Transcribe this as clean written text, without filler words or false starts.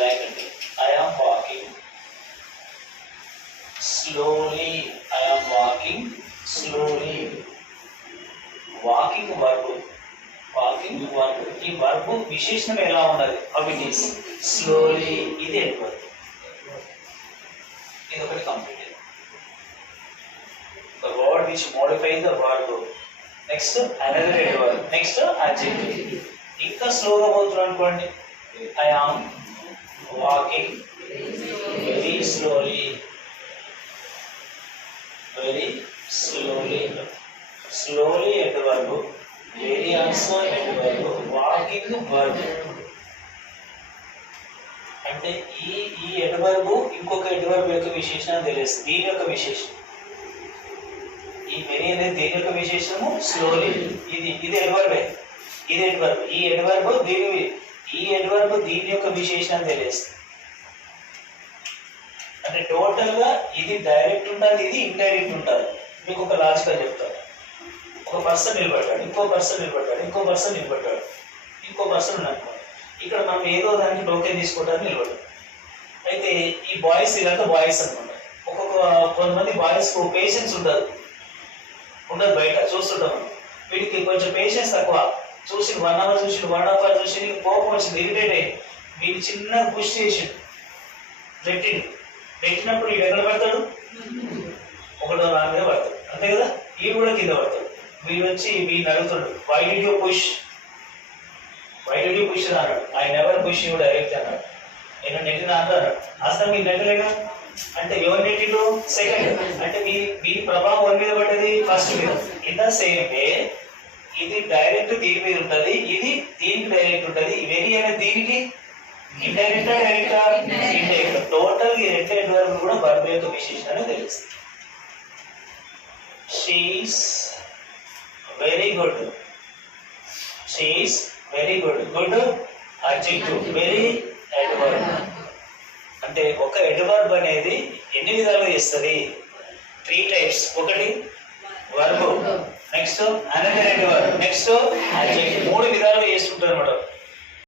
రాయకండి. I am walking slowly. I am walking slowly. Walking verb, walking verb. ఈ verb విశేషణం ఎలా ఉన్నది? How it is slowly. ఇది verb. ఇది ఒకటి complete. The word which modifies the verb. Next another adverb. Next adjective. ఇంకా స్లోగా పోతున్నాం అనుకోండి. I am walking very slowly. Very slowly. Slowly adverb. Very also adverb. Walking verb. అంటే ఈ adverb ఇంకొక adverb యొక్క విశేషణం తెలుస్తుంది. దీని యొక్క విశేషణం ఈ వెరీ అనేది దేని యొక్క విశేషణము? స్లోలీ. ఇది ఎడ్వర్బే. ఇది ఎడ్వర్బ్. ఈ ఎడ్వర్బ్ దీని యొక్క విశేషణం తెలియస్తుంది. అంటే టోటల్ గా ఇది డైరెక్ట్ ఉంటుంది, ఇది ఇండైరెక్ట్ ఉంటుంది. మీకు ఒక లాజికల్ చెప్తాను. ఒక పర్సన్ నిలబడ్డాడు, ఇంకో పర్సన్ నిలబడ్డాడు, ఇంకో పర్సన్ నిలబడ్డాడు, ఇంకో పర్సన్ ఉన్నాడు. ఇక్కడ మనం ఏదో దానికి టోకెన్ తీసుకోవడానికి నిలబడ్డాడు. అయితే ఈ బాయ్స్ ఇదంతా బాయ్స్ అనుకుంటారు. కొంతమంది బాయ్స్ పేషెన్స్ ఉండదు, బయట చూస్తుంటాం. వీడికి కొంచెం పేషెన్స్ తక్కువ. చూసి 1 hour చూసి 1.5 hour చూసి కోపం వచ్చింది, ఇరిటేట్ అయ్యి వీడు చిన్న పుష్ చేసి పెట్టినప్పుడు వీడు ఎక్కడ పడతాడు? ఒకటో దాని మీద పడతాడు, అంతే కదా. వీడు కూడా కింద పడతాడు. వీడు వచ్చి వీడిని అడుగుతాడు, వై డిడ్ యూ పుష్ అన్నాడు. I never push you direct అన్నాడు. నేను నెట్టిన అన్నాడు. అసలు మీరు నెట్టలేగా అంటే ఎవరు నెట్టిండు? సెకండ్. అంటే మీ ప్రభావం ఎవరి మీద పడ్డది? ఫస్ట్ మీద. ఇన్ ద సేమ్ వే ఇది డైరెక్ట్ దీని మీద ఉంటుంది, ఇది దీనికి డైరెక్ట్ ఉంటుంది. వెరీ అనేది దీనికి ఇండైరెక్టా డైరెక్టా? ఇండైరెక్ట్. టోటల్ ఈ రెండు అడ్వర్బ్ కూడా వర్బ్ యొక్క విశేషణాన్ని తెలుస్తుంది. She is very good. She is very good. Good adjective, very adverb. అంటే ఒక అడ్వర్బ్ అనేది ఎన్ని విధాలుగా చేస్తుంది? 3 types. ఒకటి verb, next another adverb, next adjective. 3 విధాలుగా చేస్తుంటారు అన్నమాట.